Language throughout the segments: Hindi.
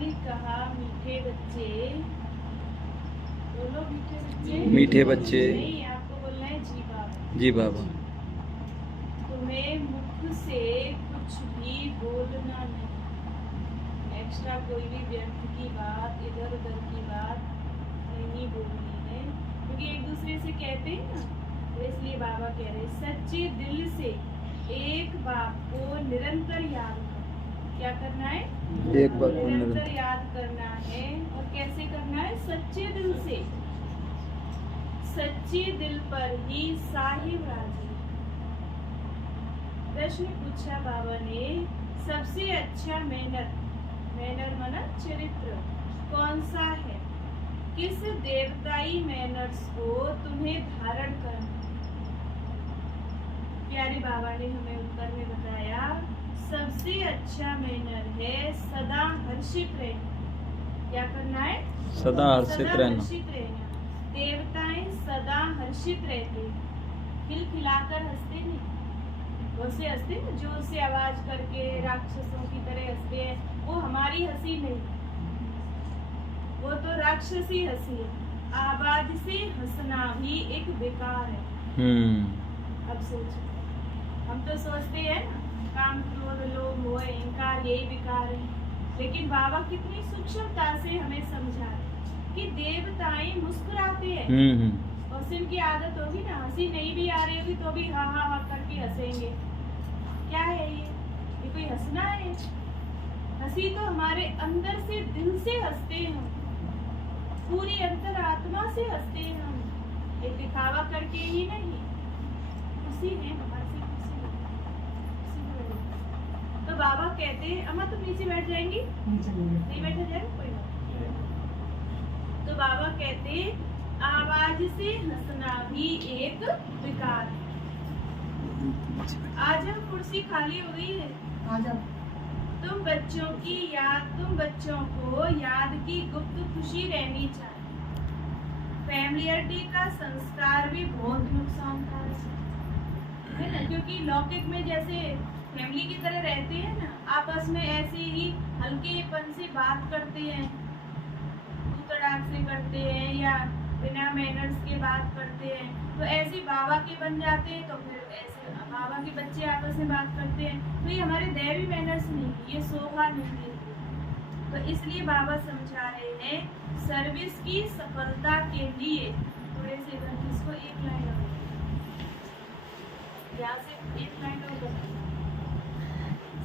ने कहा मीठे बच्चे, बोलो मीठे बच्चे। मीठे बच्चे। नहीं, आपको बोलना है जी बाबा। जी बाबा। तुम्हें मुख से कुछ भी बोलना नहीं, एक्स्ट्रा कोई भी व्यर्थ की बात, इधर उधर की बात नहीं बोलनी है, क्योंकि एक दूसरे से कहते हैं ना, तो इसलिए बाबा कह रहे सच्चे दिल से एक बात को निरंतर याद करो। क्या करना है? एक बात को निरंतर याद करना है। और कैसे करना है? सच्चे दिल से। सच्चे दिल पर ही साहिब राजी। प्रश्न पूछा बाबा ने, सबसे अच्छा मैनर, मैनर माना चरित्र, कौन सा है? किस देवताई मैनर्स को तुम्हें धारण करना? प्यारे बाबा ने हमें उत्तर में बताया, सबसे अच्छा मैनर है सदा हर्षित रहना। क्या करना है? सदा हर्षित रहना। देवताएं सदा हर्षित रहते, खिलखिलाकर हंसते नहीं। वैसे हंसते ना, जोर से आवाज करके राक्षसों की तरह हंसते हैं, वो हमारी हंसी नहीं, वो तो राक्षसी हंसी है। आवाज से हंसना भी एक बेकार है। अब सोचो, हम तो सोचते हैं ना, काम क्रोध लोभ मोह अहंकार यही विकार है, लेकिन बाबा कितनी सूक्ष्मता से हमें समझा रहे कि देवताएं मुस्कुराते हैं। और सिर्फ की आदत होगी ना, हंसी नहीं भी आ रही होगी तो भी हाँ हाँ हाँ करके हंसेंगे। क्या है ये कोई हंसना है? हंसी तो हमारे अंदर से, दिल से हंसते हैं, पूरी अंतरात्मा से हंसते हैं हम, ये दिखावा करके ही नहीं। खुशी है हमारे से, तो बाबा कहते हैं, अम्मा तुम नीचे बैठ जाएंगी? नहीं बैठा जाएगा, कोई बात। तो बाबा कहते, आवाज से हंसना भी एक विकार है। आज हम कुर्सी खाली हो गई है, तुम बच्चों को याद की गुप्त खुशी रहनी चाहिए। फैमिलियरिटी का संस्कार भी बहुत नुकसानदायक है ना, क्योंकि लौकिक में जैसे फैमिली की तरह रहते हैं ना, आपस में ऐसे ही हल्केपन से बात करते हैं, तड़ाक से करते हैं या बिना मैनर्स के बात करते हैं, तो ऐसे बाबा के बन जाते हैं। तो फिर ऐसे बाबा के बच्चे आपस में बात करते हैं, तो ये हमारे दैवी मैनर्स नहीं, ये शोभा नहीं है। तो इसलिए बाबा समझा रहे हैं, सर्विस की सफलता के लिए थोड़े से इसको एक लाइन और, यहाँ से एक लाइन और,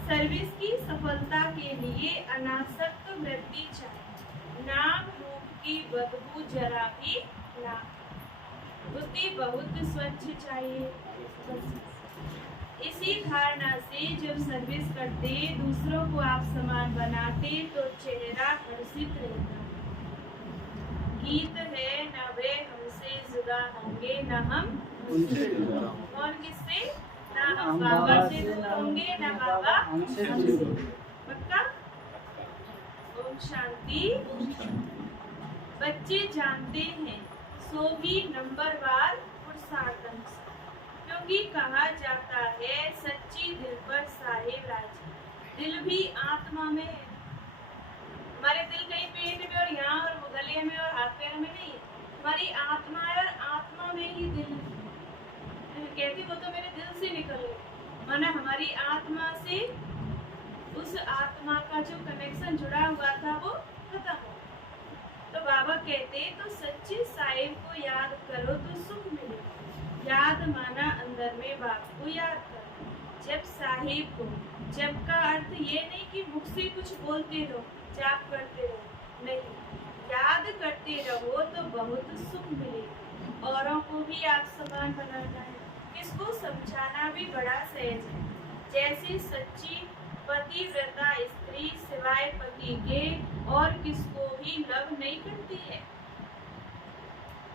सर्विस की सफलता के लिए अनासक्त वृत्ति चाहिए, नाम रूप की बदबू जरा भी ना, बुद्धि बहुत स्वच्छ चाहिए। इसी धारणा से जब सर्विस करते, दूसरों को आप समान बनाते, तो चेहरा हर्षित रहता। गीत है न वे हमसे जुदा होंगे, न हम उनसे जुदा। और किससे? ना हम बाबा से दूर होंगे, ना बाबा हमसे। पक्का? ओम शांति। बच्चे जानते हैं, सो भी नंबरवार पुरुषार्थम, क्योंकि कहा जाता है सच्ची दिल पर साहिब राजी। दिल भी आत्मा में है, हमारे दिल कहीं पेट में और यहाँ और गले में और हाथ पैर में नहीं है, हमारी आत्मा है और आत्मा में ही दिल है। कहती वो तो मेरे दिल से निकल गई, माना हमारी आत्मा से उस आत्मा का जो कनेक्शन जुड़ा हुआ था वो खत्म हो। तो बाबा कहते, तो सच्चे साहिब को याद करो तो सुख मिले। याद माना अंदर में बाप को याद करो। जब साहिब को, जब का अर्थ ये नहीं कि मुख से कुछ बोलते रहो, जाप करते रहो, नहीं, याद करते रहो तो बहुत सुख मिलेगा। औरों को भी आप समान बनाना है, किसको समझाना भी बड़ा सहज है। जैसे सच्ची पतिव्रता स्त्री सिवाय पति के और किसको भी लव नहीं करती है,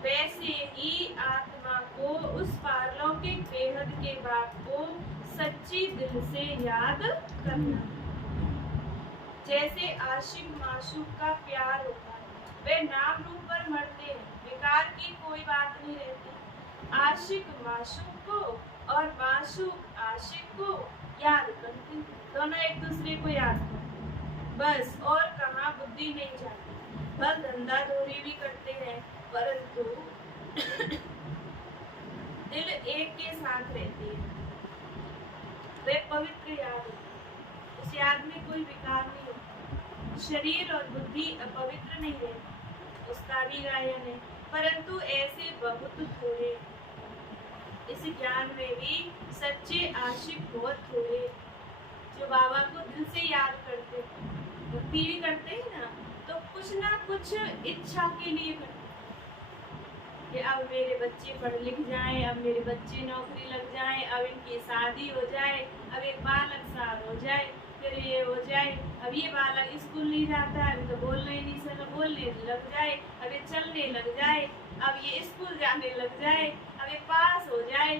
वैसे ही आत्मा को, उस पारलौकिक बेहद के बाप को सच्ची दिल से याद करना। जैसे आशिक माशूक का प्यार होता है, वे नाम रूप पर मरते हैं, विकार की कोई बात नहीं रहती। आशिक माशूक को और माशूक आशिक को याद करते, दोनों एक दूसरे को याद करते बस। और कहाँ बुद्धि नहीं जाती। वह धंधा दौरी भी करते हैं, परंतु दिल एक के साथ रहती है। वे पवित्र याद है, उस याद में कोई विकार नहीं होता। शरीर और बुद्धि अपवित्र नहीं रहती, उसका भी गायन है, परंतु ऐसे बहुत थोड़े। इस ज्ञान में भी सच्चे आशिक बहुत थोड़े, जो बाबा को दिल से याद करते, भक्ति भी करते हैं ना, तो कुछ ना कुछ इच्छा के लिए करते कि अब मेरे बच्चे पढ़ लिख जाएं, अब मेरे बच्चे नौकरी लग जाएं, अब इनकी शादी हो जाए, अब एक बालक साल हो जाए, फिर ये हो जाए, अब ये बालक स्कूल नहीं जाता है, अभी तो बोलने नहीं सका, बोलने लग जाए, अब ये चलने लग जाए, अब ये स्कूल जाने लग जाए, अब ये पास हो जाए।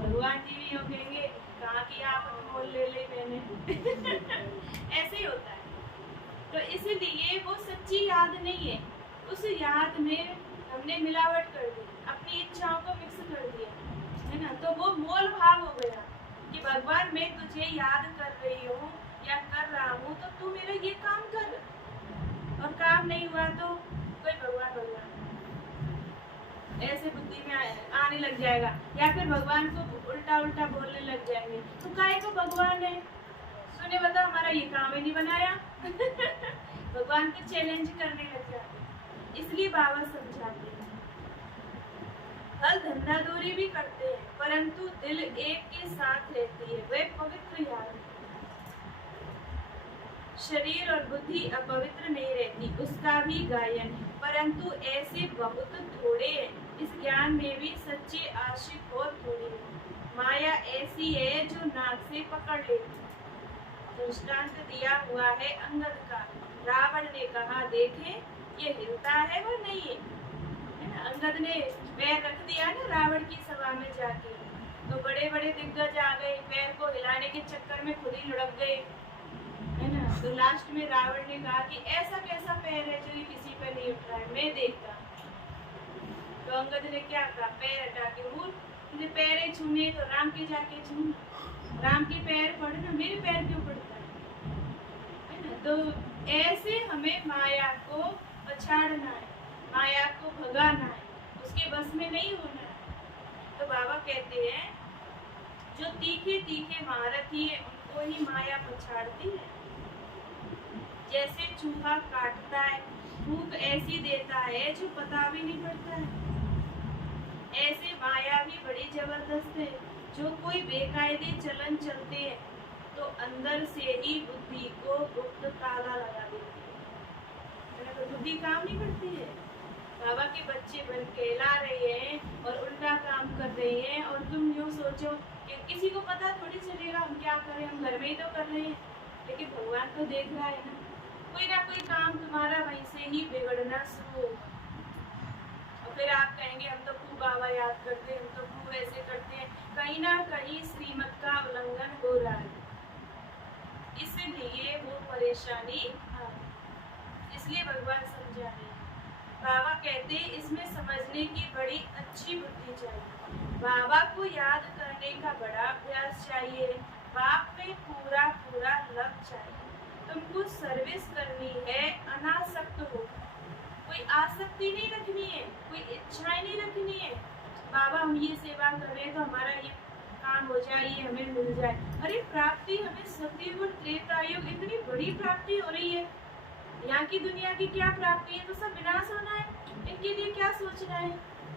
भगवान जी भी यूँ कहेंगे, कहाँ की आप मोल ले ले मैंने। ऐसे ही होता है। तो इसलिए वो सच्ची याद नहीं है, उस याद में हमने मिलावट कर दी, अपनी इच्छाओं को मिक्स कर दिया, है ना। तो वो मोल भाव हो गया कि भगवान मैं तुझे याद कर रही हूँ या कर रहा हूँ, तो तू मेरा ये काम कर, और काम नहीं हुआ तो कोई भगवान भगवान ऐसे बुद्धि में आने लग जाएगा, या फिर भगवान को उल्टा उल्टा बोलने लग जाएंगे। तो काहे को भगवान है, सुने बता हमारा ये काम ही नहीं बनाया। भगवान को चैलेंज करने लग जाते, इसलिए बाबा समझाते हैं। हर धंधा दौरी भी करते हैं, परंतु दिल एक के साथ रहती है, वे पवित्र याद। शरीर और बुद्धि अपवित्र नहीं रहती, उसका भी गायन है, परंतु ऐसे बहुत थोड़े हैं। इस ज्ञान में भी सच्चे आशिक बहुत थोड़े हैं। माया ऐसी है जो नाक से पकड़ लेती। दृष्टांत दिया हुआ है अंगद का। रावण ने कहा, देखें ये हिलता है वो नहीं है ना। अंगद ने पैर रख दिया ना रावण की सभा में जाके, तो बड़े बड़े दिग्गज आ गए, पैर को हिलाने के चक्कर में खुद ही लुढ़क गए, है ना। तो लास्ट में रावण ने कहा कि ऐसा कैसा पैर है जो ये किसी पे नहीं उठ रहा है, मैं देखता। तो अंगद ने क्या कहा, पैर हटा के मूर्ख, तुझे पैर छूने तो राम के जाके छू, राम के पैर पड़े ना, मेरे पैर क्यों पड़ता है ना। तो ऐसे हमें माया को पछाड़ना है, माया को भगाना है, उसके बस में नहीं होना है। तो बाबा कहते हैं जो तीखे तीखे महारथी है उनको ही माया पछाड़ती है। जैसे चूहा काटता है, भूख ऐसी देता है जो पता भी नहीं पड़ता है, ऐसे माया भी बड़ी जबरदस्त है। जो कोई बेकायदे चलन चलते हैं तो अंदर से ही बुद्धि को गुप्त ताला लगा देती है, तो बुद्धि काम नहीं करती है। बाबा के बच्चे बन के ला रहे हैं और उल्टा काम कर रहे हैं, और तुम यूँ सोचो कि किसी को पता थोड़ी चलेगा हम क्या करें, हम घर में ही तो कर रहे हैं, लेकिन भगवान तो देख रहा है ना। कोई ना कोई काम तुम्हारा वहीं से ही बिगड़ना शुरू होगा, और फिर आप कहेंगे हम तो खूब बाबा याद करते हैं, हम तो खूब ऐसे करते हैं। कहीं ना कहीं श्रीमत का उल्लंघन हो रहा है, इसलिए वो परेशानी आ, इसलिए भगवान समझा रहे हैं। बाबा कहते हैं इसमें समझने की बड़ी अच्छी बुद्धि चाहिए, बाबा को याद करने का बड़ा अभ्यास चाहिए, बाप में पूरा पूरा लग चाहिए। तुमको सर्विस करनी है, अनासक्त हो, कोई आसक्ति नहीं रखनी है, कोई इच्छाएं नहीं रखनी है। बाबा हम ये सेवा कर रहे हैं तो हमारा ये काम हो जाए, ये हमें मिल जाए। अरे प्राप्ति हमें सतयुग और त्रेता युग इतनी बड़ी प्राप्ति हो रही है, यहाँ की दुनिया की क्या प्राप्ति है, तो सब विनाश होना है, इनके लिए क्या सोचना है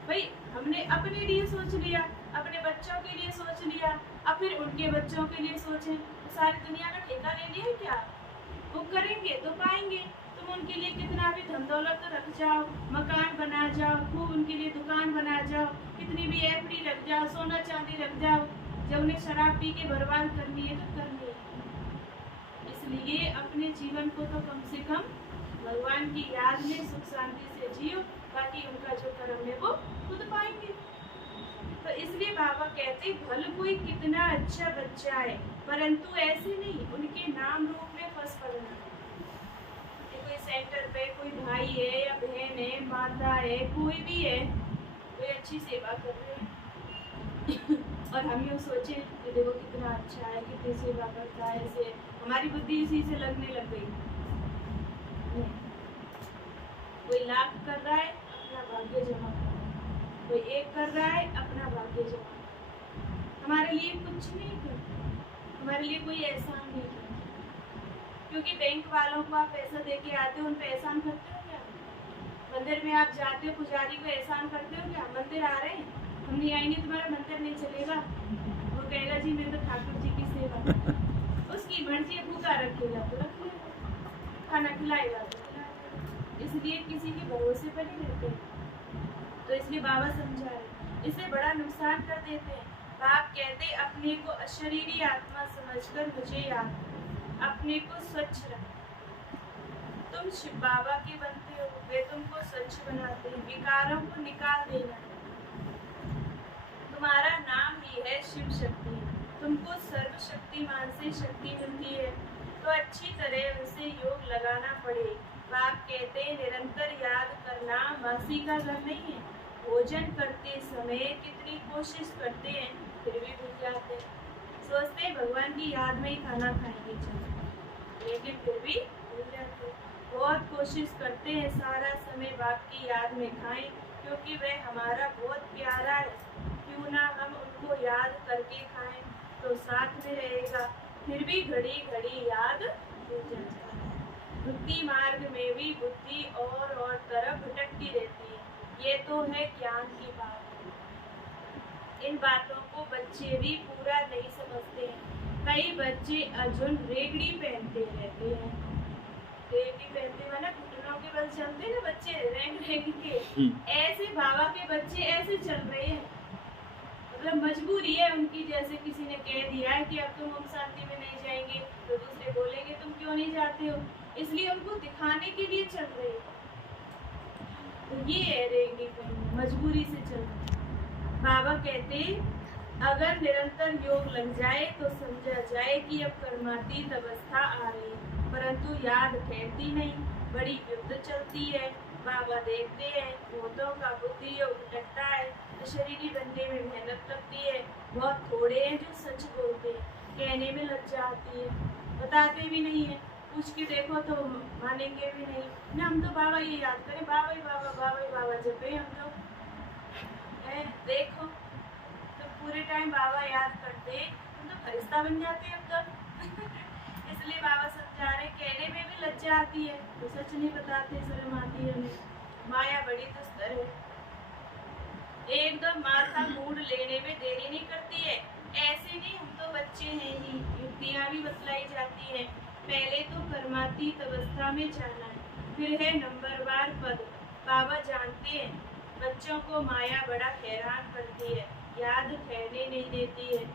भाई। हमने अपने लिए सोच लिया, अपने बच्चों के लिए सोच लिया, अब फिर उनके बच्चों के लिए सोचें, तो सारी दुनिया का ठेका ले लिया है क्या। वो करेंगे तो पाएंगे। तुम उनके लिए कितना भी धन दौलत रख जाओ, मकान बना जाओ, खूब उनके लिए दुकान बना जाओ, कितनी भी एफडी रख जाओ, सोना चांदी रख जाओ, जब उन्हें शराब पी के बर्बाद करनी है तो करनी है। इसलिए अपने जीवन को तो कम से कम भगवान की याद में सुख शांति से जियो, बाकी उनका जो कर्म है वो खुद पाएंगे। तो इसलिए बाबा कहते भले कोई कितना अच्छा बच्चा है, परंतु ऐसे नहीं उनके नाम रूप में फंस पड़ना। कोई सेंटर पे कोई भाई है या बहन है, माता है, कोई भी है, कोई अच्छी सेवा कर रहे हैं और हम यूँ सोचे कि देखो कितना अच्छा है, कितनी सेवा करता है, ऐसे हमारी बुद्धि इसी से लगने लग गई। नहीं। कोई लाख कर रहा है अपना भाग्य जमा कर रहा है, कोई एक कर रहा है अपना भाग्य जमा कर रहा है। हमारे लिए कुछ नहीं करता, हमारे लिए कोई एहसान नहीं करता। क्योंकि बैंक वालों को आप पैसा दे के आते हो, उन पे एहसान करते हो क्या? मंदिर में आप जाते हो, पुजारी को एहसान करते हो क्या? मंदिर आ रहे हैं, हम नहीं आएंगे तुम्हारा मंदिर नहीं चलेगा। वो कहेगा जी मैं तो ठाकुर जी की सेवा, उसकी मर्जी है, भूखा रखेगा तो रख लेगा, खाना खिलाएगा तो खिलाएगा। इसलिए किसी के भरोसे पर नहीं रहते। तो इसलिए बाबा समझा रहे, इसे बड़ा नुकसान कर देते हैं। बाप कहते अपने को अशरीरी आत्मा समझकर मुझे याद करो, अपने को स्वच्छ रखो। तुम शिव बाबा के बनते हो, वे तुमको स्वच्छ बनाते हैं, विकारों को निकाल देना। तुम्हारा नाम ही है शिव शक्ति। तुमको सर्वशक्तिमान से शक्ति मिलती है, तो अच्छी तरह उसे योग लगाना पड़े। बाप कहते निरंतर याद करना मासी का घर नहीं है। भोजन करते समय कितनी कोशिश करते हैं फिर भी भूल जाते हैं। सोचते हैं भगवान की याद में ही खाना खाएंगे चलो, लेकिन फिर भी भूल जाते हैं। बहुत कोशिश करते हैं सारा समय बाप की याद में खाएं, क्योंकि वह हमारा बहुत प्यारा है। क्यों ना हम उनको याद करके खाएं तो साथ में रहेगा। फिर भी घड़ी घड़ी याद भूल जाता है। बुद्धि मार्ग में भी बुद्धि और तरफ भटकती रहती है। ये तो है ज्ञान की बात। इन बातों को बच्चे भी पूरा नहीं समझते हैं। कई बच्चे अर्जुन रेगड़ी पहनते रहते हैं। रेगड़ी पहनते हुए ना घुटनों के बल चलते ना बच्चे रेंग रेंग के, ऐसे बाबा के बच्चे ऐसे चल रहे हैं। मतलब मजबूरी है उनकी, जैसे किसी ने कह दिया है कि अब तुम ओम शांति में नहीं जाएंगे, तो दूसरे बोलेंगे तुम क्यों नहीं जाते हो, इसलिए उनको दिखाने के लिए चल रहे हैं। तो ये है रेगड़ी पहनना, मजबूरी से चल रहे। बाबा कहते अगर निरंतर योग लग जाए तो समझा जाए कि अब कर्मातीत अवस्था आ रही है, परंतु याद ठहरती नहीं, बड़ी युद्ध चलती है। बाबा देखते हैं भूतों का बुद्धि योग भटकता है, तो शरीरी बनने में मेहनत लगती है। बहुत थोड़े हैं जो सच बोलते हैं, कहने में लज्जा आती है, बताते भी नहीं है। पूछ के देखो तो मानेंगे भी नहीं ना। हम तो बाबा ये याद करें, बाबा ही बाबा, बाबा ही बाबा जपे हम लोग है। देखो तो पूरे टाइम बाबा याद करते हम तो फरिश्ता बन जाते हैं अब तो। इसलिए बाबा समझा रहे, कहने में भी लज्जा आती है तो सच नहीं बताते, शर्म आती है उन्हें। माया बड़ी दुस्तर है, एकदम माथा मूड लेने में देरी नहीं करती है। ऐसे नहीं हम तो बच्चे हैं ही, युक्तियाँ भी बतलाई जाती हैं। पहले तो कर्मातीत अवस्था में जाना है, फिर है नंबरवार पद। बाबा जानते हैं बच्चों को माया बड़ा हैरान करती है, याद ठहरने नहीं देती है।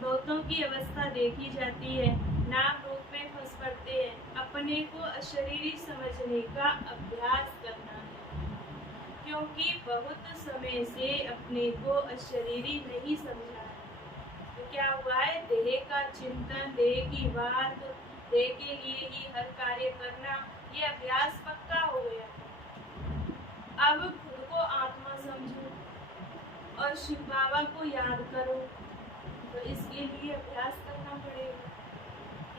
बहुतों की अवस्था देखी जाती है, नाम रूप में फंस पड़ते हैं। अपने को अशरीरी समझने का अभ्यास करना है, क्योंकि बहुत समय से अपने को अशरीरी नहीं समझा है। तो क्या हुआ है, देह का चिंतन, देह की बात, देह के लिए ही हर कार्य करना, ये अभ्यास पक्का हो गया। अब खुद को आत्मा समझो और शिव बाबा को याद करो, तो इसके लिए अभ्यास करना पड़ेगा।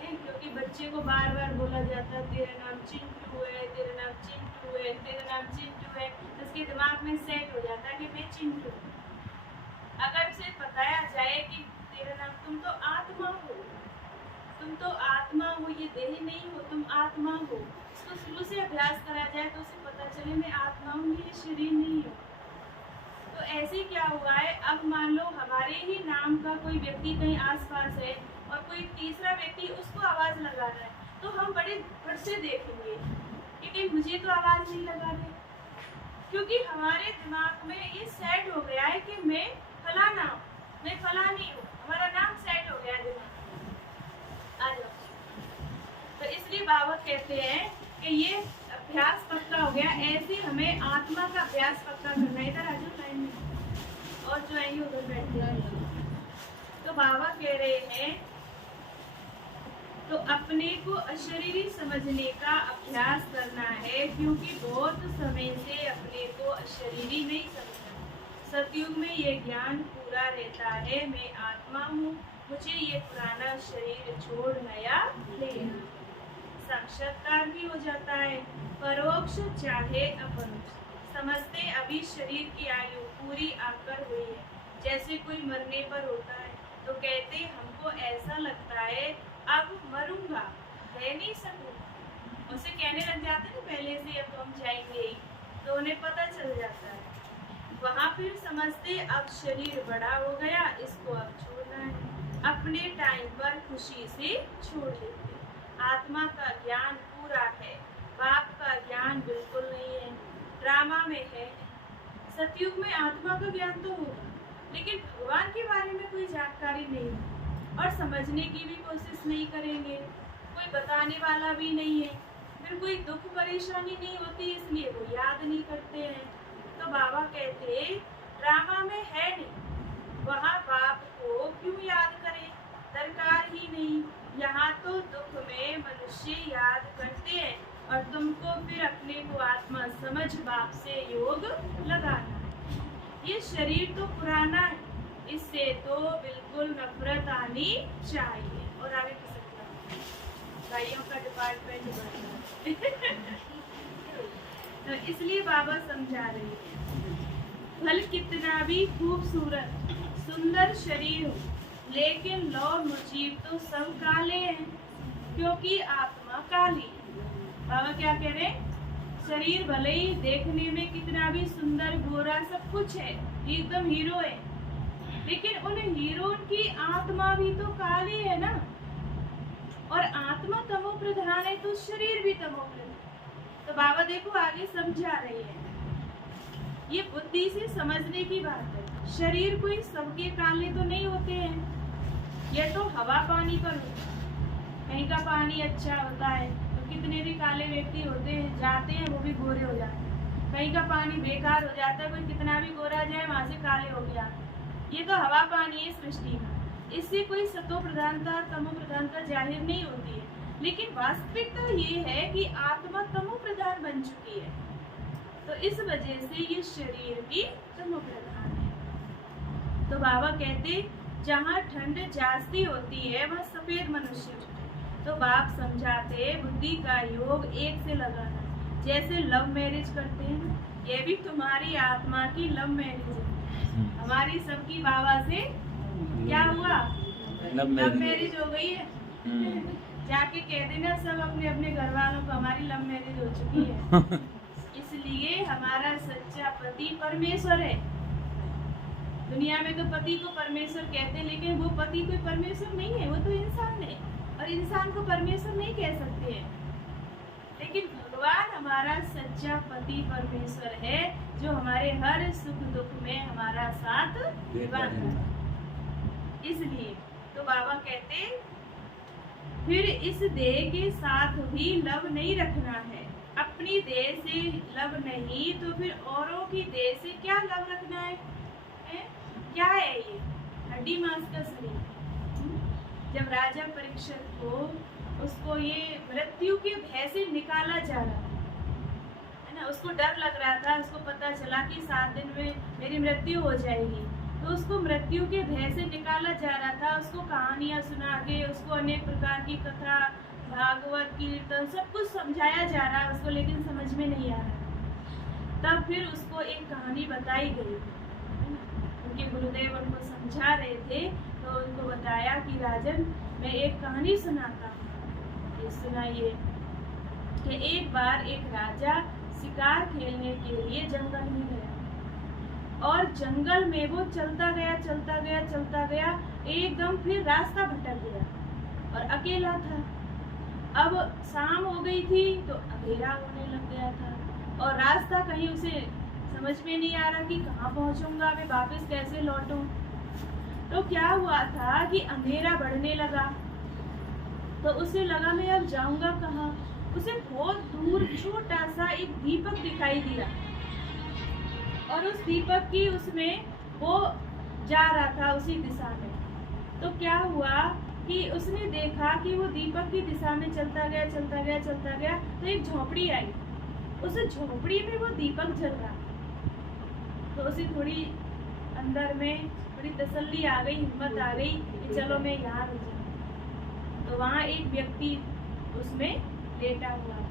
क्योंकि बच्चे को बार बार बोला जाता है तेरा नाम चिंटू है, तेरा नाम चिंटू है, तेरा नाम चिंटू है, तो उसके दिमाग में सेट हो जाता है कि मैं चिंटू। अगर उसे बताया जाए कि तेरा नाम, तुम तो आत्मा हो, तुम तो आत्मा हो, ये देह नहीं हो, तुम आत्मा हो, इसको शुरू से अभ्यास कराया जाए तो उसे पता चले मैं आत्मा हूँ, ये शरीर नहीं है। तो ऐसे क्या हुआ है, अब मान लो हमारे ही नाम का कोई व्यक्ति कहीं आसपास है और कोई तीसरा व्यक्ति उसको आवाज लगा रहा है, तो हम बड़े फट से देखेंगे कि कहीं मुझे तो आवाज नहीं लगा रहे, क्योंकि हमारे दिमाग में ये सेट हो गया है कि मैं फलाना हूँ, मैं फलानी हूँ, हमारा नाम सेट हो गया दिमाग। आ जाओ। तो इसलिए बाबा कहते हैं कि ये अभ्यास पक्का हो गया, ऐसे हमें आत्मा का अभ्यास पक्का करना है। इधर आ जाओ लाइन में, और जो आएंगे उधर बैठ जाएंगे। तो बाबा कह रहे हैं तो अपने को अशरीरी समझने का अभ्यास करना है, क्योंकि बहुत समय से अपने को अशरीरी नहीं समझा। सतयुग में ये ज्ञान पूरा रहता है, मैं आत्मा हूँ, मुझे ये पुराना शरीर छोड़ नया लेना। साक्षात्कार भी हो जाता है, परोक्ष चाहे अपरोक्ष। समझते अभी शरीर की आयु पूरी आकर हुई है, जैसे कोई मरने पर होता है तो कहते हमको ऐसा लगता है अब मरूंगा, रह नहीं सकूंगा, उसे कहने लग जाते ना पहले से अब तो हम जाएंगे ही, तो उन्हें पता चल जाता है। वहाँ फिर समझते अब शरीर बड़ा हो गया, इसको अब छोड़ना है, अपने टाइम पर खुशी से छोड़ देते। आत्मा का ज्ञान पूरा है, बाप का ज्ञान बिल्कुल नहीं है, ड्रामा में है। सतयुग में आत्मा का ज्ञान तो होगा, लेकिन भगवान के बारे में कोई जानकारी नहीं है और समझने की भी कोशिश नहीं करेंगे, कोई बताने वाला भी नहीं है, फिर कोई दुख परेशानी नहीं होती इसलिए वो याद नहीं करते हैं। तो बाबा कहते ड्रामा में है नहीं, वहाँ बाप को क्यों याद करें, दरकार ही नहीं। यहाँ तो दुख में मनुष्य याद करते हैं और तुमको फिर अपने को आत्मा समझ बाप से योग लगाना है। ये शरीर तो पुराना है, इससे तो बिल्कुल नफरत आनी चाहिए। और आगे की सकता भाइयों का डिपार्टमेंट बढ़ना तो इसलिए बाबा समझा रहे हैं, फल कितना भी खूबसूरत सुंदर शरीर हो, लेकिन लौ मुजीब तो सब काले हैं, क्योंकि आत्मा काली है। बाबा क्या कह रहे हैं, शरीर भले ही देखने में कितना भी सुंदर गोरा सब कुछ है, एकदम हीरो है, लेकिन उन हीरो की आत्मा भी तो काली है ना, और आत्मा तमो प्रधान है तो शरीर भी तमो प्रधान। तो बाबा देखो आगे समझा रही है, ये बुद्धि से समझने की बात है। शरीर कोई सबके काले तो नहीं होते हैं, ये तो हवा पानी पर होता है। कहीं का पानी अच्छा होता है तो कितने भी काले व्यक्ति होते हैं, जाते हैं वो भी गोरे हो जाते हैं। कहीं का पानी बेकार हो जाता है, कोई कितना भी गोरा जाए वहां से काले हो गया। ये तो हवा पानी है सृष्टि का, इससे कोई सतो प्रधानता तमो प्रधानता जाहिर नहीं होती है। लेकिन वास्तविकता ये है कि आत्मा तमो प्रधान बन चुकी है, तो इस वजह से ये शरीर भी तमो प्रधान है। तो बाबा कहते जहाँ ठंड जास्ती होती है वह सफेद मनुष्य होते। तो बाप समझाते बुद्धि का योग एक से लगाना, जैसे लव मैरिज करते हैं, ये भी तुम्हारी आत्मा की लव मैरिज है। हमारी सबकी बाबा से क्या हुआ, लव मैरिज हो गई है। जाके कह देना सब अपने अपने घर वालों को हमारी लव मैरिज हो चुकी है। इसलिए हमारा सच्चा पति परमेश्वर है। दुनिया में तो पति को परमेश्वर कहते हैं, लेकिन वो पति कोई परमेश्वर नहीं है, वो तो इंसान है, और इंसान को परमेश्वर नहीं कह सकते हैं। लेकिन भगवान हमारा सच्चा पति परमेश्वर है, जो हमारे हर सुख दुख में हमारा साथ निभाता है। इसलिए तो बाबा कहते फिर इस देह के साथ भी लव नहीं रखना है। अपनी देह से लव नहीं तो फिर औरों की देह से क्या लव रखना है? क्या है ये? हड्डी मांस का शरीर। जब राजा परीक्षित को उसको ये मृत्यु के भय से निकाला जा रहा है ना, उसको डर लग रहा था, उसको पता चला कि 7 दिन में मेरी मृत्यु हो जाएगी, तो उसको मृत्यु के भय से निकाला जा रहा था। उसको कहानियां सुना के, उसको अनेक प्रकार की कथा, भागवत, कीर्तन सब कुछ समझाया जा रहा है उसको, लेकिन समझ में नहीं आ रहा। तब फिर उसको एक कहानी बताई गई, उनके गुरुदेव उनको समझा रहे थे, तो उनको बताया कि राजन मैं एक कहानी सुनाता हूँ, ये सुनाइए। कि एक बार एक राजा शिकार खेलने के लिए जंगल में गया, और जंगल में वो चलता गया, एकदम फिर रास्ता भटक गया और अकेला था। अब शाम हो गई थी तो अंधेरा होने लग गया था, और रास्ता कहीं उसे समझ में नहीं आ रहा कि कहाँ पहुँचूंगा, मैं वापस कैसे लौटूं। तो क्या हुआ था कि अंधेरा बढ़ने लगा, तो उसे लगा मैं अब जाऊंगा कहाँ। उसे बहुत दूर छोटा सा एक दीपक दिखाई दिया, और उस दीपक की उसमें वो जा रहा था उसी दिशा में। तो क्या हुआ कि उसने देखा कि वो दीपक की दिशा में चलता गया, तो एक झोपड़ी आई। उस झोपड़ी में वो दीपक जल रहा, तो उसे थोड़ी अंदर में थोड़ी तसल्ली आ गई, हिम्मत आ गई कि चलो मैं यहाँ रुक जाऊँ। तो वहाँ एक व्यक्ति उसमें लेटा हुआ था।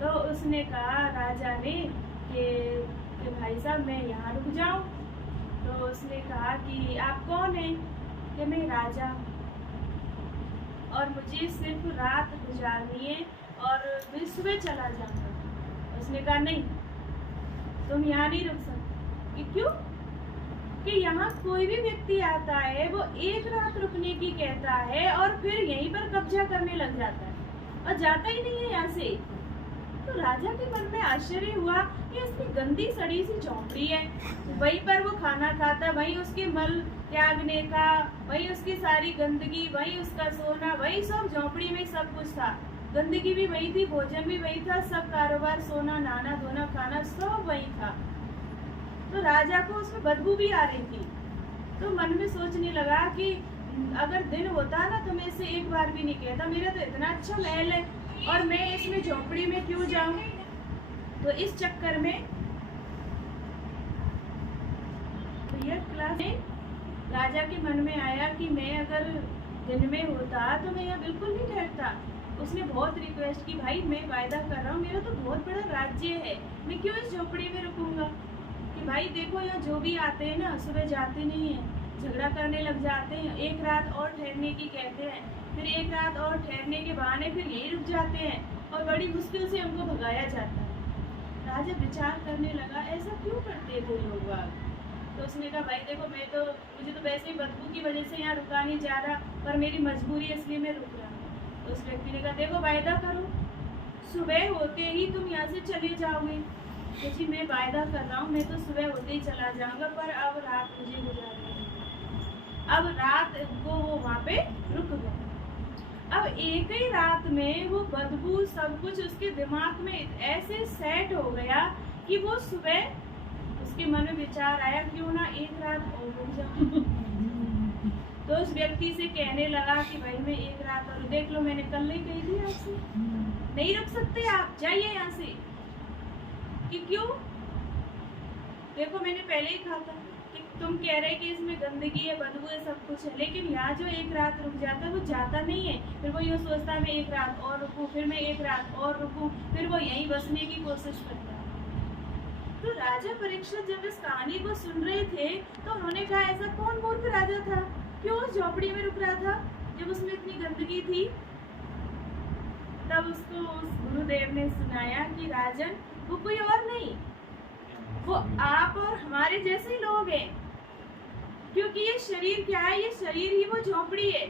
तो उसने कहा राजा ने कि भाई साहब मैं यहाँ रुक जाऊँ। तो उसने कहा कि आप कौन हैं? कि मैं राजा हूँ और मुझे सिर्फ रात गुजारनी है और मैं सुबह चला जाऊँगा। उसने कहा नहीं, तुम यहाँ नहीं रुक सकते। कि क्यों? कि यहाँ कोई भी व्यक्ति आता है वो एक रात रुकने की कहता है और फिर यहीं पर कब्जा करने लग जाता है और जाता ही नहीं है यहाँ से। तो राजा के मन में आश्चर्य हुआ कि इसकी गंदी सड़ी सी झोंपड़ी है, वहीं पर वो खाना खाता, वहीं उसके मल त्यागने का, वहीं उसकी सारी गंदगी, वहीं उसका सोना, वही सब झोंपड़ी में सब कुछ था। गंदगी भी वही थी, भोजन भी वही था, सब कारोबार, सोना, नहाना, धोना, खाना सब वही था। तो राजा को उसमें बदबू भी आ रही थी। तो मन में सोचने लगा कि अगर दिन होता ना तो मैं इसे एक बार भी नहीं कहता, मेरा तो इतना अच्छा महल है और मैं इसमें झोंपड़ी में क्यों जाऊं। तो इस चक्कर में तो यह क्लास में राजा के मन में आया कि मैं अगर दिन में होता तो मैं यहाँ बिल्कुल नहीं ठहरता। उसने बहुत रिक्वेस्ट की, भाई मैं वायदा कर रहा हूँ, मेरा तो बहुत बड़ा राज्य है, मैं क्यों इस झोपड़ी में रुकूंगा। कि भाई देखो यहाँ जो भी आते हैं ना सुबह जाते नहीं है, झगड़ा करने लग जाते हैं, एक रात और ठहरने की कहते हैं, फिर एक रात और ठहरने के बहाने फिर यहीं रुक जाते हैं और बड़ी मुश्किल से उनको भगाया जाता है। राजा विचार करने लगा ऐसा क्यों करते थे लोग बाग। तो उसने कहा भाई देखो मुझे तो वैसे ही बदबू की वजह से यहाँ रुका नहीं जा रहा, पर मेरी मजबूरी है इसलिए मैं रुक रहा हूँ। तो उस व्यक्ति ने कहा देखो वायदा करो, सुबह होते ही तुम यहाँ से चले जाओगे। जी मैं वायदा कर रहा हूँ, मैं तो सुबह होते ही चला जाऊंगा, पर अब रात मुझे गुजारनी है। अब रात को वो वहाँ पे रुक गए। अब एक ही रात में वो बदबू सब कुछ उसके दिमाग में ऐसे सेट हो गया कि वो सुबह उसके मन में विचार आया क्यों ना एक रात और रुक जाऊं। तो उस व्यक्ति से कहने लगा कि भाई मैं एक रात और, देख लो मैंने कल ही कही थी आपसे, नहीं रुक सकते आप, जाइए यहाँ से। कि क्यों? देखो मैंने पहले ही कहा था कि तुम कह रहे कि इसमें गंदगी है, बदबू है, सब कुछ है, लेकिन यहाँ जो एक रात रुक जाता है वो जाता नहीं है, फिर वो यूँ सोचता है मैं एक रात और रुकूं, फिर मैं एक रात और रुकूं, फिर वो यहीं बसने की कोशिश करता है। तो राजा परीक्षित जब इस कहानी को सुन रहे थे तो उन्होंने कहा ऐसा कौन मूर्ख राजा था, क्यों उस झोपड़ी में रुक रहा था जब उसमें इतनी गंदगी थी। तब उसको उस गुरुदेव ने सुनाया कि राजन वो कोई और नहीं, वो आप और हमारे जैसे लोग हैं, क्योंकि ये शरीर क्या है, ये शरीर ही वो झोपड़ी है।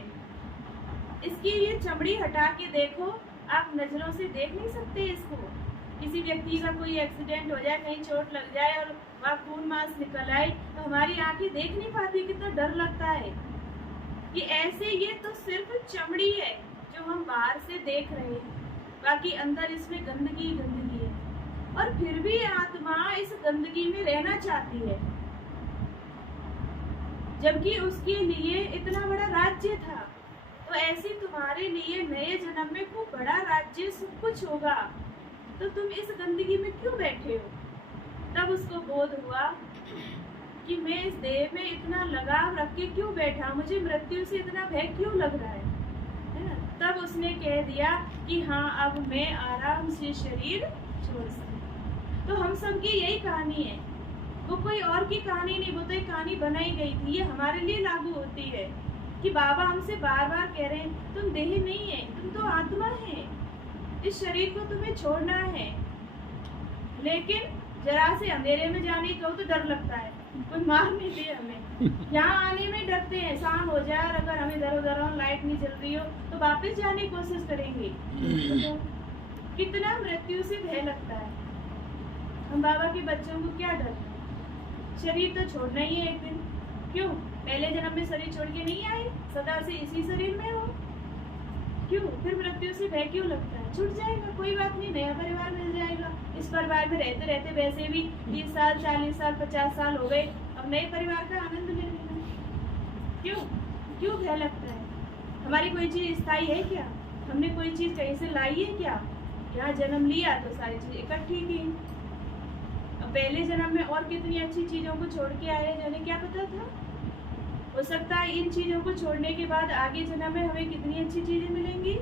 इसकी ये चमड़ी हटा के देखो, आप नजरों से देख नहीं सकते इसको। किसी व्यक्ति का कोई एक्सीडेंट हो जाए, कहीं चोट लग जाए और वहाँ खून मांस निकल आए तो हमारी आंखें देख नहीं पाती, कितना डर लगता है। कि ऐसे ये तो सिर्फ चमड़ी है जो हम बाहर से देख रहे हैं, बाकी अंदर इसमें गंदगी गंदगी है, और फिर भी आत्मा इस गंदगी में रहना चाहती है, जबकि उसके लिए इतना बड़ा राज्य था। तो ऐसे तुम्हारे लिए नए जन्म में खूब बड़ा राज्य सब कुछ होगा, तो तुम इस गंदगी में क्यों बैठे हो। तब उसको बोध हुआ कि मैं इस देह में इतना लगाव रख के क्यों बैठा, मुझे मृत्यु से इतना भय क्यों लग रहा है ना। तब उसने कह दिया कि हाँ अब मैं आराम से शरीर छोड़ सकता। तो हम सब की यही कहानी है, वो कोई और की कहानी नहीं, वो तो एक कहानी बनाई गई थी, ये हमारे लिए लागू होती है कि बाबा हमसे बार बार कह रहे हैं तुम देह नहीं है, तुम तो आत्मा है, इस शरीर को तुम्हें छोड़ना है। लेकिन जरा से अंधेरे में जाने को तो डर लगता है, कोई मार नहीं दे हमें, यहाँ आने में डरते हैं, शाम हो जाए और अगर हमें इधर उधर लाइट नहीं जल रही हो तो वापस जाने की कोशिश करेंगे। तो कितना मृत्यु से भय लगता है। हम बाबा के बच्चों को क्या डर, शरीर तो छोड़ना ही है एक दिन, क्यों पहले जन्म में शरीर छोड़ के नहीं आए, सदा से इसी शरीर में हो, क्यों फिर मृत्यु से भय क्यों लगता है। छूट जाएगा, कोई बात नहीं, नया परिवार मिल जाएगा। इस परिवार में रहते रहते वैसे भी 30 साल 40 साल 50 साल हो गए, अब नए परिवार का आनंद ले लेना। क्यों भय लगता है। हमारी कोई चीज स्थायी है क्या, हमने कोई चीज कहीं से लाई है क्या, यहाँ जन्म लिया तो सारी चीज इकट्ठी थी, अब पहले जन्म में और कितनी अच्छी चीजों को छोड़ के आए, जिन्हें क्या पता था। हो सकता है इन चीजों को छोड़ने के बाद आगे जन्म में हमें कितनी अच्छी चीजें मिलेंगी।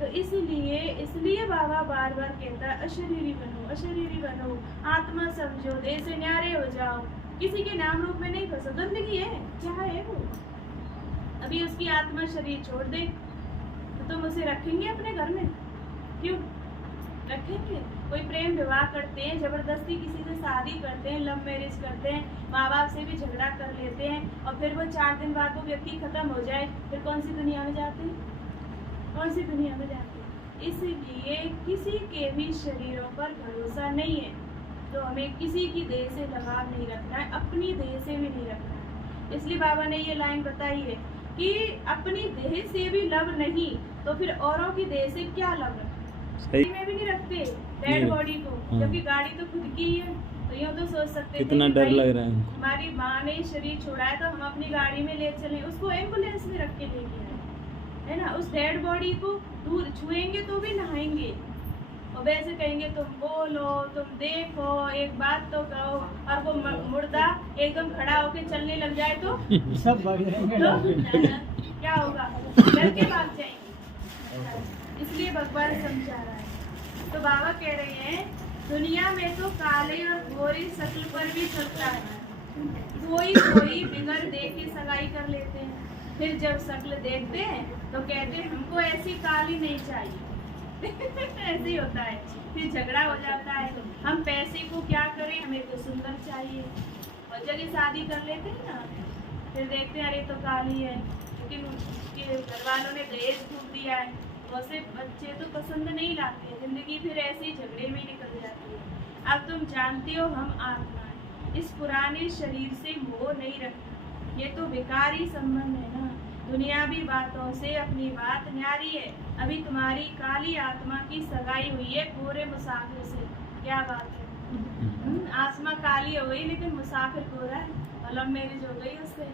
तो इसलिए बाबा बार बार कहता है अशरीरी बनो, अशरीरी बनो, आत्मा समझो, देह से न्यारे हो जाओ, किसी के नाम रूप में नहीं फंसो। गंदगी है, क्या है वो? अभी उसकी आत्मा शरीर छोड़ दे तो तुम उसे रखेंगे अपने घर में? क्यों रखेंगे? कोई प्रेम विवाह करते हैं, जबरदस्ती किसी से शादी करते हैं, लव मैरिज करते हैं, माँ बाप से भी झगड़ा कर लेते हैं और फिर वो 4 दिन बाद वो व्यक्ति खत्म हो जाए, फिर कौन सी दुनिया में जाते हैं? कौन सी दुनिया में जाते हैं? इसलिए किसी के भी शरीरों पर भरोसा नहीं है, तो हमें किसी की देह से लगाव नहीं रखना है, अपनी देह से भी नहीं रखना है। इसलिए बाबा ने ये लाइन बताई है कि अपनी देह से भी लव नहीं तो फिर औरों की देह से क्या लव रखना? सही में भी नहीं रखते डेड बॉडी को, क्योंकि गाड़ी तो खुद की है। तो यूँ तो सोच सकते कितना डर लग रहा है। हमारी माँ ने शरीर छोड़ा है तो हम अपनी गाड़ी में ले चले, उसको एम्बुलेंस में रख के लेके आए, है ना? उस डेड बॉडी को दूर छुएंगे तो भी नहाएंगे और वैसे कहेंगे तुम बोलो, तुम देखो, एक बात तो कहो, और वो मुर्दा एकदम खड़ा होके चलने लग जाए तो सब क्या होगा? डर के भाग जाएंगे। इसलिए भगवान समझा रहा है। तो बाबा कह रहे हैं दुनिया में तो काले और गोरे शक्ल पर भी चलता है, कोई बिगर देखे सगाई कर लेते हैं, फिर जब शक्ल देखते हैं तो कहते हैं हमको ऐसी काली नहीं चाहिए। ऐसे ही होता है, फिर झगड़ा हो जाता है, हम पैसे को क्या करें, हमें तो सुंदर चाहिए, और जब ये शादी कर लेते हैं ना, फिर देखते हैं अरे तो काली है, लेकिन उसके घर वालों ने दहेज खूब दिया है, वैसे बच्चे तो पसंद नहीं लाते, जिंदगी फिर ऐसे ही झगड़े में निकल जाती है। अब तुम जानते हो हम आत्मा है, इस पुराने शरीर से मोह नहीं रखना, ये तो विकारी संबंध है ना। दुनियावी बातों से अपनी बात न्यारी है। अभी तुम्हारी काली आत्मा की सगाई हुई है गोरे मुसाफिर से, क्या बात है? आत्मा काली हो गई लेकिन मुसाफिर गोरा है, मतलब मैरिज हो गई उससे।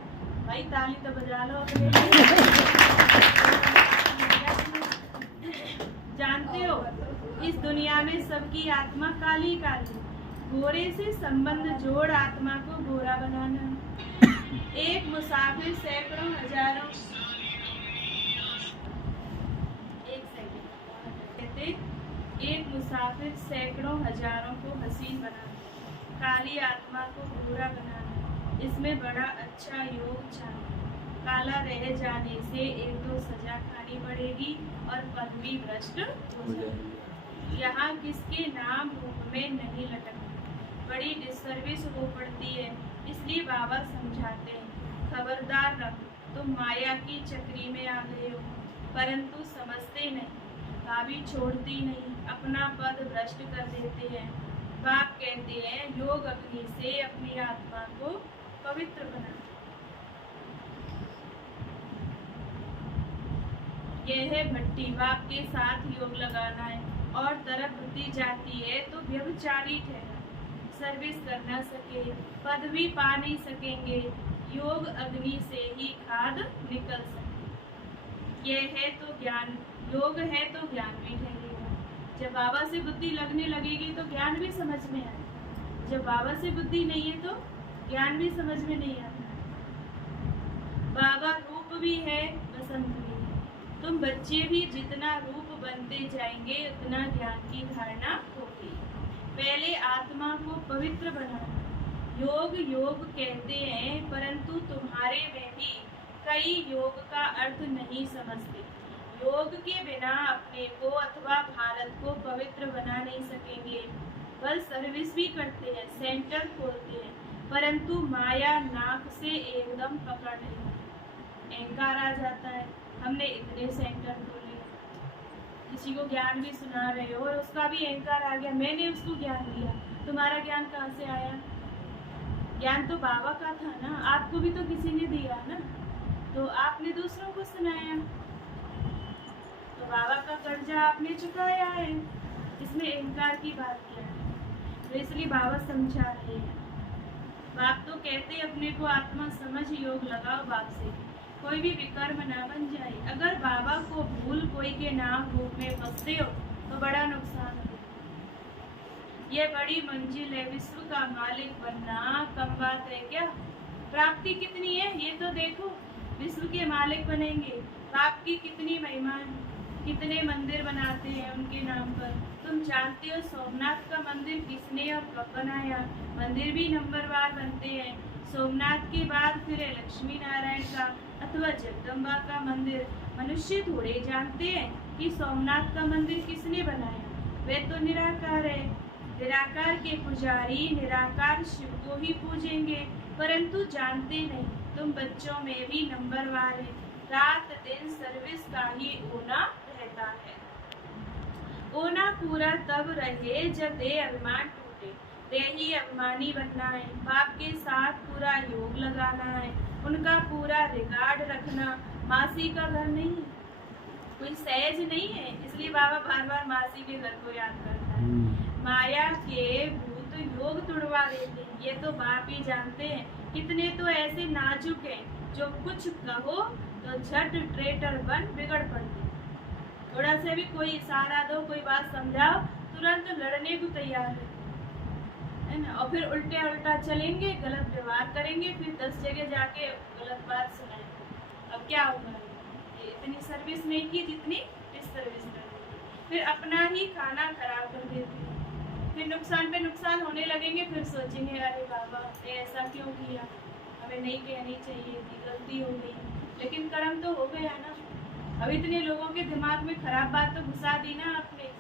भाई ताली तो बजा लो अपने जानते हो इस दुनिया में सबकी आत्मा काली काली, गोरे से संबंध जोड़ आत्मा को गोरा बनाना। एक मुसाफिर सैकड़ों हजारों एक मुसाफिर सैकड़ों हजारों को हसीन बनाना, काली आत्मा को गोरा बनाना, इसमें बड़ा अच्छा योग चाहिए। काला रह जाने से एक तो सजा खानी पड़ेगी और पदवी भ्रष्ट हो जाएगी। यहाँ किसके नाम रूप में नहीं लटकना, बड़ी डिसर्विस हो पड़ती है। इसलिए बाबा समझाते हैं खबरदार रहो, तुम माया की चक्री में आ गए हो, परंतु समझते नहीं, भाभी छोड़ती नहीं, अपना पद भ्रष्ट कर देते हैं। बाप कहते हैं योग अग्नि से अपनी आत्मा को पवित्र बना। यह है भट्टी, बाप के साथ योग लगाना है, और तरफ वृद्धि जाती है तो व्यभिचारी ठहरा, सर्विस कर न सके, पदवी पा नहीं सकेंगे, योग अग्नि से ही खाद निकल सके। यह है तो ज्ञान, योग है तो ज्ञान भी ठहरेगा। जब बाबा से बुद्धि लगने लगेगी तो ज्ञान भी समझ में आएगा, जब बाबा से बुद्धि नहीं है तो ज्ञान भी समझ में नहीं आता। बाबा रूप भी है, बसंत भी है। तुम बच्चे भी जितना रूप बनते जाएंगे उतना ज्ञान की धारणा होगी। पहले आत्मा को पवित्र बनाना। योग योग कहते हैं, परंतु तुम्हारे में भी कई योग का अर्थ नहीं समझते। योग के बिना अपने को अथवा भारत को पवित्र बना नहीं सकेंगे। बल सर्विस भी करते हैं, सेंटर खोलते हैं, परंतु माया नाक से एकदम पकड़ लेती है। अहंकार आ जाता है, हमने इतने सेंटर खोले, किसी को ज्ञान भी सुना रहे हो और उसका भी अहंकार आ गया, मैंने उसको ज्ञान दिया। तुम्हारा ज्ञान कहाँ से आया? ज्ञान तो बाबा का था ना, आपको भी तो किसी ने दिया ना, तो आपने दूसरों को सुनाया, तो बाबा का कर्जा आपने चुकाया है। इसमें अहंकार की बात क्या है? तो इसलिए बाबा समझा रहे हैं। बाप तो कहते अपने को आत्मा समझ योग लगाओ, बाप से कोई भी विकर्म ना बन जाए। अगर बाबा को भूल कोई के नाम रूप में फंसते हो तो बड़ा नुकसान हो। ये बड़ी मंजिल है, विश्व का मालिक बनना कम बात है क्या? प्राप्ति कितनी है ये तो देखो, विश्व के मालिक बनेंगे, बाप की कितनी महिमा है। कितने मंदिर बनाते हैं उनके नाम पर। तुम जानते हो सोमनाथ का मंदिर किसने और कब बनाया? मंदिर भी नंबरवार बनते हैं। सोमनाथ के बाद फिर है लक्ष्मी नारायण का अथवा जगदम्बा का मंदिर। मनुष्य थोड़े जानते हैं कि सोमनाथ का मंदिर किसने बनाया। वे तो निराकार है। निराकार के पुजारी निराकार शिव को ही पूजेंगे, परंतु जानते नहीं तुम बच्चों में भी नंबरवार है। रात दिन सर्विस का ही होना रहता है। होना पूरा तब रहे जब देह अभिमान टूटे। देही अभिमानी बनना है, बाप के साथ पूरा योग लगाना है, उनका पूरा रिगार्ड रखना। मासी का घर नहीं है, कोई सहज नहीं है, इसलिए बाबा बार बार मासी के घर को याद करता है। माया के भूत योग तुड़वा देते हैं, ये तो बाप ही जानते हैं। कितने तो ऐसे नाजुक हैं जो कुछ कहो तो झट ट्रेटर बन बिगड़ पड़ते। थोड़ा सा भी कोई इशारा दो, कोई बात समझाओ, तुरंत लड़ने को तैयार है ना। और फिर उल्टा चलेंगे, गलत व्यवहार करेंगे, फिर 10 जगह जाके गलत बात सुनाएंगे। अब क्या होगा? इतनी सर्विस नहीं की जितनी इस सर्विस कर दी। फिर अपना ही खाना खराब कर देते हैं, फिर नुकसान पे नुकसान होने लगेंगे। फिर सोचेंगे अरे बाबा ऐसा क्यों किया, हमें नहीं कहनी चाहिए थी, गलती हो गई। लेकिन कर्म तो हो गया ना। अब इतने लोगों के दिमाग में खराब बात तो घुसा दी ना आपने।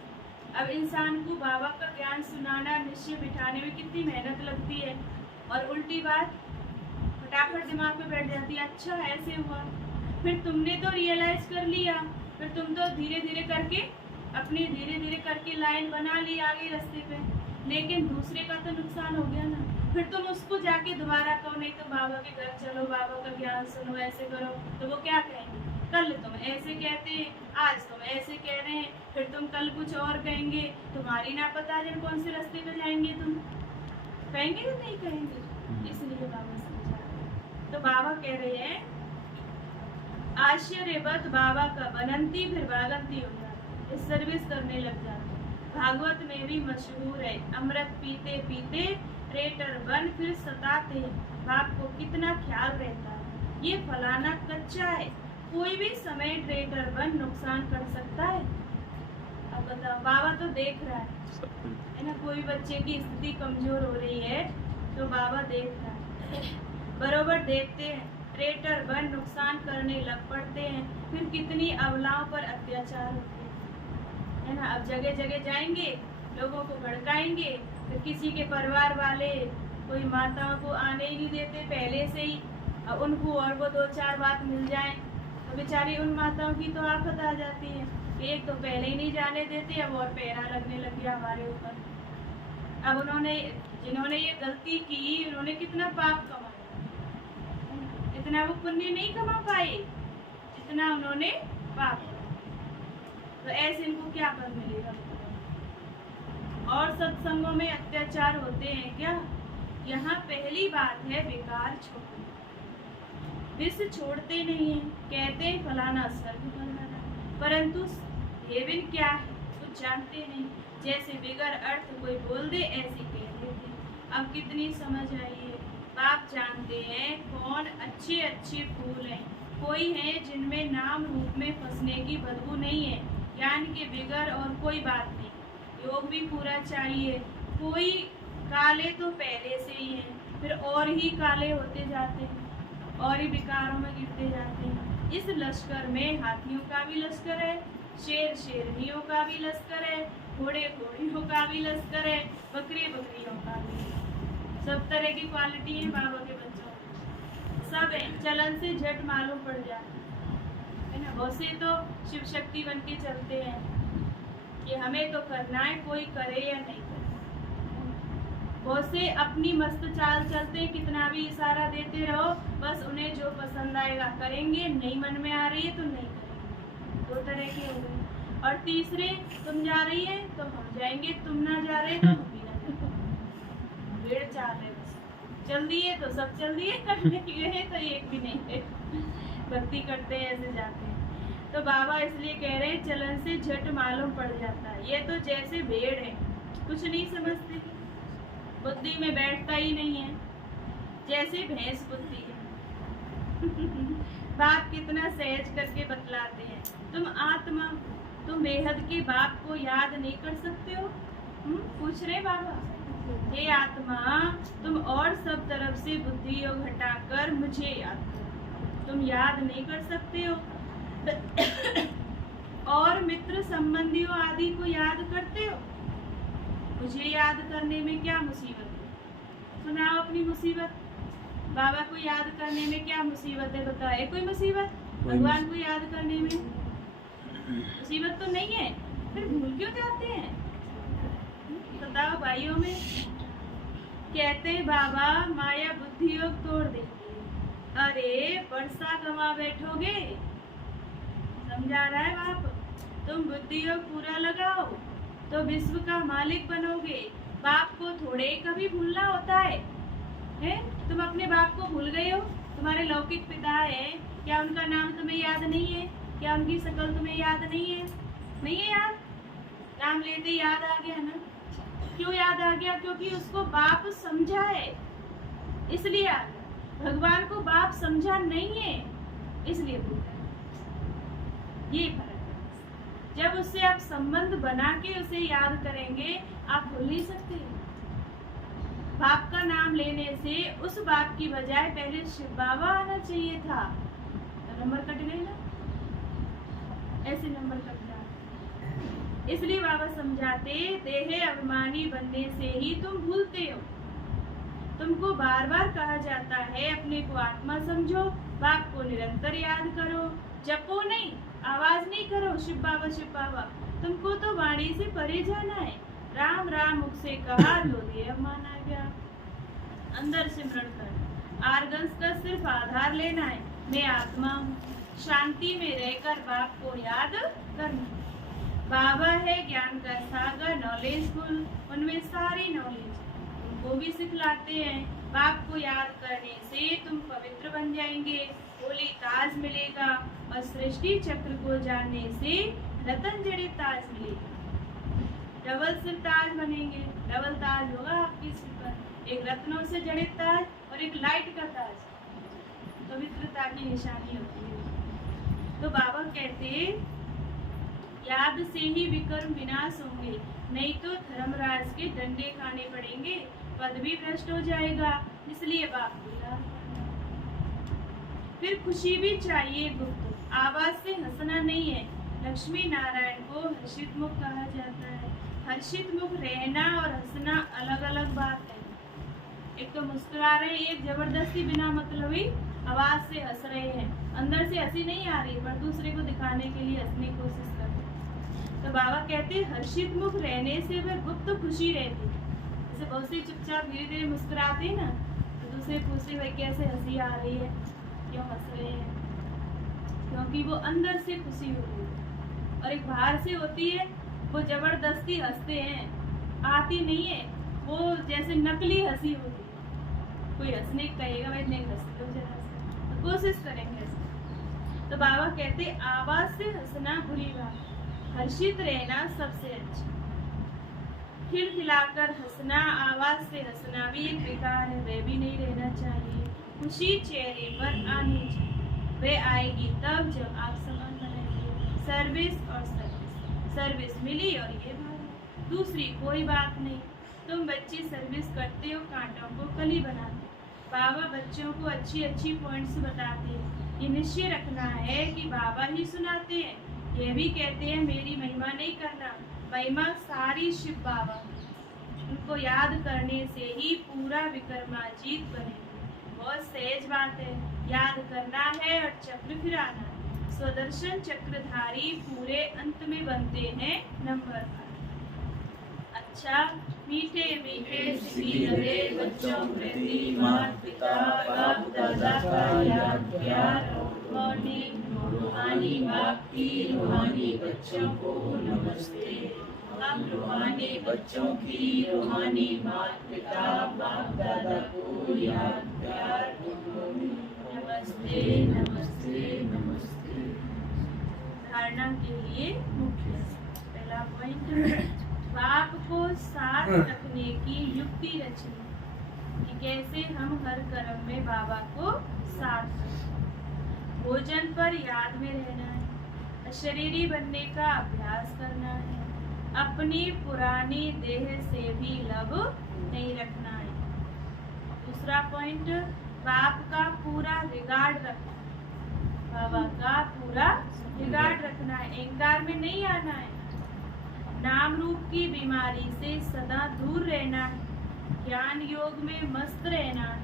अब इंसान को बाबा का ज्ञान सुनाना, निश्चय बिठाने में कितनी मेहनत लगती है, और उल्टी बात फटाफट दिमाग में बैठ जाती है। अच्छा ऐसे हुआ, फिर तुमने तो रियलाइज कर लिया, फिर तुम तो धीरे धीरे करके लाइन बना ली आगे रास्ते पे, लेकिन दूसरे का तो नुकसान हो गया ना। फिर तुम उसको जाके दोबारा कहो नहीं तो बाबा के घर चलो, बाबा का ज्ञान सुनो, ऐसे करो, तो वो क्या कहेंगे? कल तुम ऐसे कहते हैं, आज तुम ऐसे कह रहे हैं, फिर तुम कल कुछ और कहेंगे। तुम्हारी ना पता जब कौन से रास्ते पे जाएंगे, तुम कहेंगे या नहीं कहेंगे? इसलिए बाबा समझा रहे हैं। तो बाबा कह रहे हैं आश्चर्यवत बाबा का बनंती फिर भागंती हो जाती, सर्विस करने लग जाते। भागवत में भी मशहूर है, अमृत पीते पीते ट्रेटर बन फिर सताते। बाप को कितना ख्याल रहता है, ये फलाना कच्चा है, कोई भी समय ट्रेटर बन नुकसान कर सकता है। अब बताओ, बाबा तो देख रहा है ना। कोई बच्चे की स्थिति कमजोर हो रही है तो बाबा देख रहा है, बरोबर देखते हैं। ट्रेटर बन नुकसान करने लग पड़ते हैं, फिर कितनी अबलाओं पर अत्याचार होते हैं, है ना। अब जगह जगह जाएंगे, लोगों को भड़काएंगे, फिर किसी के परिवार वाले कोई माताओं को आने ही नहीं देते पहले से ही। अब उनको और वो 2-4 बात मिल जाए तो बेचारी उन माताओं की तो आफत आ जाती है। एक तो पहले ही नहीं जाने देते, अब और पैरा लगने लग गया हमारे ऊपर। अब जिन्होंने ये गलती की, उन्होंने कितना पाप कमाया, इतना वो पुण्य नहीं कमा पाए जितना उन्होंने पाप कमाया। तो ऐसे इनको क्या फल मिलेगा? और सत्संगों में अत्याचार होते हैं क्या? यहाँ पहली बात है विकार छोड़ना। विष छोड़ते नहीं है, कहते हैं फलाना स्वर्ग बनाना, परंतु हेवन क्या है कुछ जानते नहीं। जैसे बिगर अर्थ कोई बोल दे ऐसी कह देते। अब कितनी समझ आई है। बाप जानते हैं कौन अच्छे अच्छे फूल हैं। कोई है जिनमें नाम रूप में फंसने की बदबू नहीं है, ज्ञान के बिगर और कोई बात नहीं। योग भी पूरा चाहिए। कोई काले तो पहले से ही हैं, फिर और ही काले होते जाते हैं, और ही विकारों में गिरते जाते हैं। इस लश्कर में हाथियों का भी लश्कर है, शेर शेरनियों का भी लश्कर है, घोड़े घोड़ियों का भी लश्कर है, बकरी बकरियों का भी। सब तरह की क्वालिटी है बाबा के बच्चों में, सब है। चलन से झट मालूम पड़ जाता है ना। बहुत से तो शिव शक्ति बन के चलते हैं कि हमें तो करना है, कोई करे या नहीं करे। बहुत से अपनी मस्त चाल चलते हैं, कितना भी इशारा देते रहो, बस उन्हें जो पसंद आएगा करेंगे, नहीं मन में आ रही है तो नहीं करेंगे। 2 तरह के हो गए। और तीसरे, तुम जा रही है तो हम जाएंगे, तुम ना जा रहे तो हम भी ना जाएंगे। भीड़ चाल है, बस चल दिए तो सब चल दिए, करने गए तो एक भी नहीं है। भक्ति करते हैं ऐसे जाते हैं। तो बाबा इसलिए कह रहे हैं चलन से झट मालूम पड़ जाता है। ये तो जैसे भेड़ है, कुछ नहीं समझते, बुद्धि में बैठता ही नहीं है, जैसे भैंस बुद्धि है। बाप कितना सहज करके बतलाते हैं। तुम आत्मा तुम बेहद के बाप को याद नहीं कर सकते हो? पूछ रहे बाबा। हे आत्मा, तुम और सब तरफ से बुद्धि योग हटाकर मुझे याद करो। तुम याद नहीं कर सकते हो और मित्र संबंधियों आदि को याद करते हो। मुझे याद करने में क्या मुसीबत है? सुनाओ अपनी मुसीबत। बाबा को याद करने में क्या मुसीबत है? बताए कोई मुसीबत? भगवान को याद करने में मुसीबत तो नहीं है, फिर भूल क्यों जाते हैं? बताओ भाइयों में। कहते बाबा माया बुद्धि योग तोड़ देती है। अरे वर्षा गवा बैठोगे? समझा रहा है बाप। तुम बुद्धि योग पूरा लगाओ तो विश्व का मालिक बनोगे। बाप को थोड़े कभी भूलना होता है? तुम अपने बाप को भूल गए हो? तुम्हारे लौकिक पिता है, क्या उनका नाम तुम्हें याद नहीं है? क्या उनकी शक्ल तुम्हें याद नहीं है? नहीं है याद? नाम लेते याद आ गया ना? क्यों याद आ गया? क्योंकि उसको बाप समझा है, इसलिए आ गया। भगवान को बाप समझा नहीं है, इसलिए भूल गया। ये फर्क है। जब उससे आप संबंध बना के उसे याद करेंगे, आप भूल नहीं सकते। बाप का नाम लेने से उस बाप की बजाय पहले शिव बाबा आना चाहिए था, तो नंबर कट गए ना? ऐसे नंबर कट जाते। इसलिए बाबा समझाते, देहे अभिमानी बनने से ही तुम भूलते हो। तुमको बार बार कहा जाता है अपने को आत्मा समझो, बाप को निरंतर याद करो, जपो नहीं, आवाज नहीं करो शिव बाबा शिव बाबा। तुमको तो वाणी से परे जाना है। राम राम मुख से कहा तो देह माना गया। अंदर सिमरण कर, आर्गन्स का सिर्फ आधार लेना है। मैं आत्मा हूँ, शांति में रहकर बाप को याद करना। बाबा है ज्ञान का सागर, नॉलेज फुल, उनमें सारी नॉलेज तुमको भी सिखलाते हैं। बाप को याद करने से तुम पवित्र बन जाएंगे, होली ताज मिलेगा, और सृष्टि चक्र को जानने से रतन जड़ित ताज मिलेगा। डबल सिर ताज बनेंगे, डबल ताज होगा आपके सिर पर, एक रत्नों से जड़ित ताज और एक लाइट का ताज, पवित्रता की निशानी होती है। तो बाबा कहते याद से ही विकर्म विनाश होंगे, नहीं तो धर्मराज के डंडे खाने पड़ेंगे, पद भी भ्रष्ट हो जाएगा। इसलिए बाप को याद करना। फिर खुशी भी चाहिए गुप्त, आवाज से हंसना नहीं है। लक्ष्मी नारायण को हर्षित मुख कहा जाता है। हर्षित मुख रहना और हंसना अलग अलग बात है। एक तो मुस्कुरा रहे, एक जबरदस्ती बिना मतलब ही आवाज से हंस रहे हैं, अंदर से हंसी नहीं आ रही पर दूसरे को दिखाने के लिए हंसने की कोशिश कर रहे हैं। तो बाबा कहते हैं हर्षित मुख रहने से वह गुप्त खुशी रहती है। जैसे बहुत से चुपचाप धीरे धीरे मुस्कुराते हैं ना, तो दूसरे पूछते भाई कैसे हंसी आ रही है, क्यों हंस रहे हैं? क्योंकि वो अंदर से खुशी हो रही है। और एक बाहर से होती है, वो जबरदस्ती हंसते हैं, आती नहीं है, वो जैसे नकली हंसी होती है। कोई हंसने कहेगा भाई नहीं हंसते हो जरा से, तो कोशिश करेंगे हंसने। तो बाबा कहते आवाज से हंसना बुरी बात, हर्षित रहना सबसे अच्छा। खिलखिलाकर हंसना, आवाज से हंसना भी एक विकार है, वह भी नहीं रहना चाहिए। खुशी चेहरे पर आनी चाहिए, वह आएगी तब जब आप संबंध बनाएंगे। सर्विस और सर्विस मिली और ये भाग, दूसरी कोई बात नहीं। तुम बच्चे सर्विस करते हो, कांटों को कली बनाते। बाबा बच्चों को अच्छी अच्छी पॉइंट्स बताते हैं। ये निश्चय रखना है कि बाबा ही सुनाते हैं। ये भी कहते हैं मेरी महिमा नहीं करना, महिमा सारी शिव बाबा। उनको याद करने से ही पूरा विक्रमाजीत बनेगा। बहुत सहज बात है, याद करना है और चक्र फिराना है। स्वदर्शन चक्रधारी पूरे अंत में बनते हैं नंबर 5। अच्छा, मीठे मीठे सिबीरे बच्चों प्रति माता पिता बाप दादा का याद प्यार मॉर्निंग रूहानी बाप की रूहानी बच्चों को नमस्ते। हम रूहानी बच्चों की रूहानी माता पिता बाप दादा को याद प्यार नमस्ते नमस्ते नमस्ते। धारणा के लिए मुख्य पहला पॉइंट, बाप को साथ रखने की युक्ति रचना कि कैसे हम हर कर्म में बाबा को साथ रखें। भोजन पर याद में रहना है, अशरीरी बनने का अभ्यास करना है, अपनी पुरानी देह से भी लब नहीं रखना है। दूसरा पॉइंट, बाप का पूरा रिगार्ड रखना है, बाबा का पूरा रिगार्ड रखना है, अहंकार में नहीं आना है। नाम रूप की बीमारी से सदा दूर रहना है, ज्ञान योग में मस्त रहना है।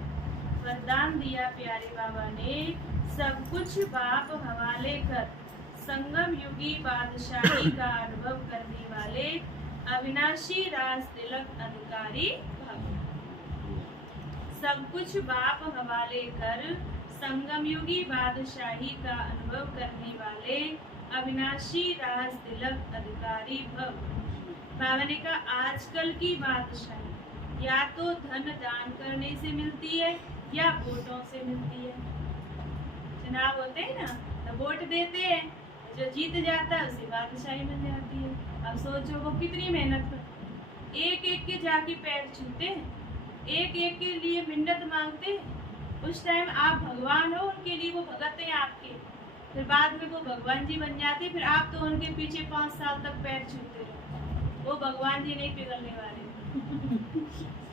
वरदान दिया प्यारे बाबा ने, सब कुछ बाप हवाले कर संगम युगी बादशाही का अनुभव करने वाले अविनाशी राज तिलक अधिकारी भव। सब कुछ बाप हवाले कर संगम युगी बादशाही का अनुभव करने वाले अविनाशी राज तिलक अधिकारी भव। बाबा ने कहा आजकल की बादशाही या तो धन दान करने से मिलती है या वोटों से मिलती है। चुनाव होते हैं ना, तो वोट देते हैं, जो जीत जाता है उसे बादशाही मिल जाती है। अब सोचो वो कितनी मेहनत करते, एक एक के जाके पैर छूते हैं, एक एक के लिए मिन्नत मांगते हैं। उस टाइम आप भगवान हो, उनके लिए वो भगत हैं आपके, फिर बाद में वो भगवान जी बन जाते, फिर आप तो उनके पीछे 5 साल तक पैर छूते रहो, वो भगवान जी नहीं पिघलने वाले।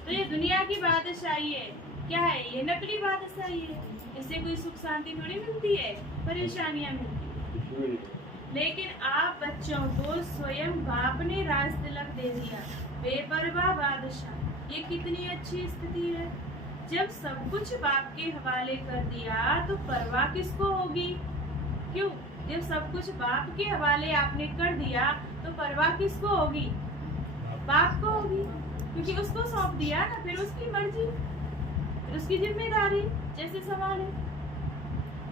तो ये दुनिया की बादशाही है, क्या है ये? नकली बादशाही है। इससे कोई सुख शांति थोड़ी मिलती है, परेशानियां मिलती है। लेकिन आप बच्चों को स्वयं बाप ने राज तिलक दे दिया, बेपरवाह बादशाह। ये कितनी अच्छी स्थिति है। जब सब कुछ बाप के हवाले कर दिया तो परवाह किसको होगी? क्यों? जब सब कुछ बाप के हवाले आपने कर दिया तो परवाह किसको होगी? बाप को होगी, क्योंकि उसको सौंप दिया ना, फिर उसकी मर्जी, फिर उसकी जिम्मेदारी, जैसे सवाल है।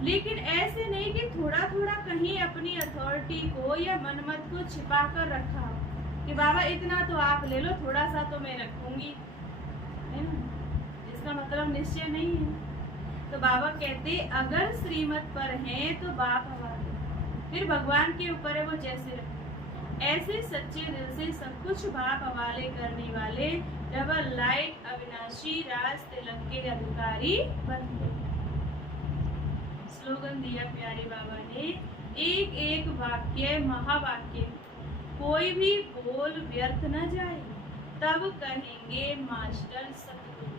लेकिन ऐसे नहीं कि थोड़ा थोड़ा कहीं अपनी अथॉरिटी को या मनमत को छिपा कर रखा हो कि बाबा इतना तो आप ले लो, थोड़ा सा तो मैं रखूंगी, है ना? इसका मतलब निश्चय नहीं है। तो बाबा कहते अगर श्रीमत पर हैं तो बाप हवाले, फिर भगवान के ऊपर है, वो जैसे रखे। ऐसे सच्चे दिल से सब कुछ बाप हवाले करने वाले डबल लाइट अविनाशी राज तिलक के अधिकारी बनते। स्लोगन दिया प्यारे बाबा ने, एक एक वाक्य महावाक्य, कोई भी बोल व्यर्थ न जाए, तब कहेंगे मास्टर सतगुरु।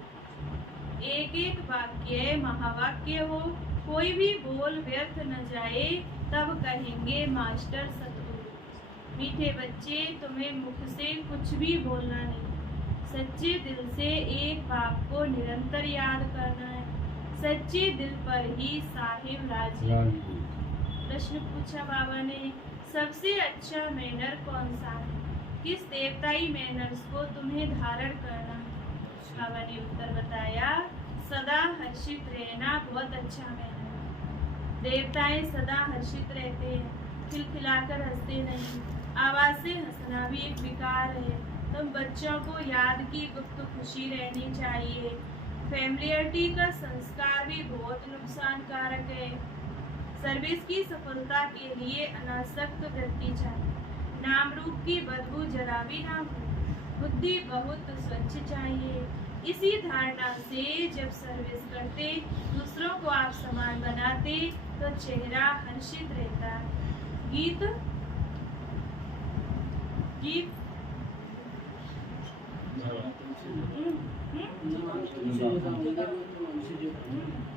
एक एक वाक्य महावाक्य हो, कोई भी बोल व्यर्थ न जाए, तब कहेंगे मास्टर सतगुरु। मीठे बच्चे, तुम्हें मुख से कुछ भी बोलना नहीं, सच्चे दिल से एक बाप को निरंतर याद करना है। सच्चे दिल पर ही साहिब राजी। प्रश्न पूछा बाबा ने, सबसे अच्छा मैनर कौन सा है? किस देवताई मैनर्स को तुम्हें धारण करना है? बाबा ने उत्तर बताया, सदा हर्षित रहना बहुत अच्छा मैनर है। देवताएं सदा हर्षित रहते हैं, खिलखिलाकर हंसते नहीं। आवाज से हंसना भी एक विकार है। तुम बच्चों को याद की गुप्त खुशी रहनी चाहिए। फैमिलियरिटी का संस्कार भी बहुत नुकसान कारक है। सर्विस की सफलता के लिए अनासक्त वृत्ति चाहिए। नाम रूप की बदबू जरा भी ना हो। बुद्धि बहुत स्वच्छ चाहिए। इसी धारणा से जब सर्विस करते, दूसरों को आप समान बनाते, तो चेहरा हर्षित रहता है। गीत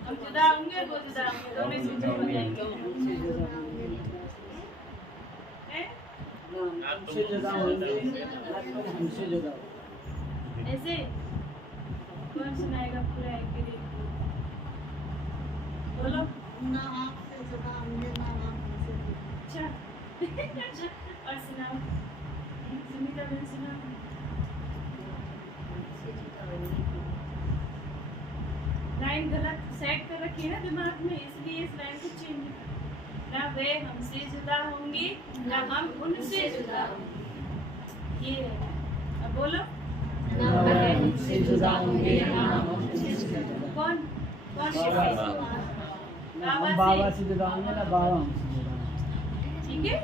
हम जुदा होंगे, वो जुदा होंगे, तो हमें जुदा हो जाएंगे। ऐसे कौन सुनाएगा पूरा एक? बोलो ना आपसे जुदा होंगे, ना आपसे जुदा। अच्छा और सुनाओ, सुनीता बहन सुनाओ। लाइन गलत सेट कर रखी है ना दिमाग में, इसलिए इस लाइन को चेंज कर। ना वे हमसे जुदा होंगे, ना हम उनसे जुदा होंगे। ये है। अब बोलो, ना वे हमसे जुदा होंगे, ना हम उनसे जुदा होंगे। कौन कौन बाबा से जुदा होंगे ना बाबा हमसे जुदा होंगे। ठीक है।